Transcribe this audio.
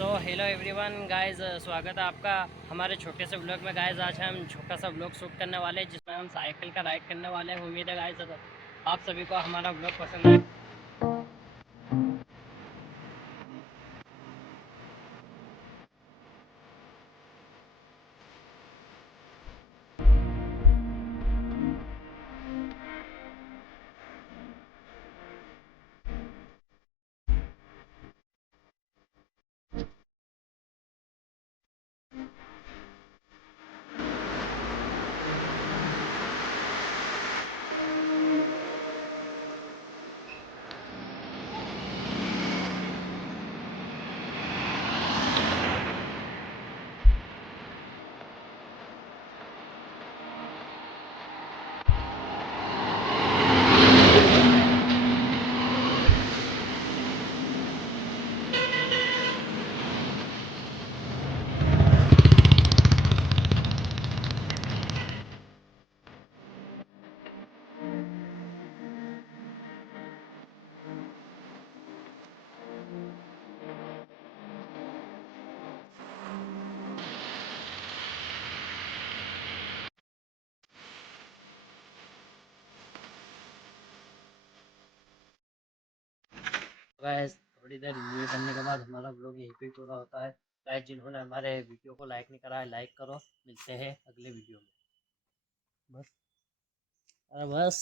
So hello everyone guys, स्वागत है आपका हमारे छोटे से व्लॉग में। गाइस आज हम छोटा सा व्लॉग शूट करने वाले हैं जिसमें हम साइकिल का राइड करने वाले हैं। उम्मीद है गाइस आप सभी को हमारा व्लॉग पसंद आए। गाइस थोड़ी देर रिव्यू करने के बाद हमारा व्लॉग यहीं पे पूरा होता है। गाइस जिन्होंने हमारे वीडियो को लाइक नहीं करा है लाइक करो। मिलते हैं अगले वीडियो में। बस अरे बस।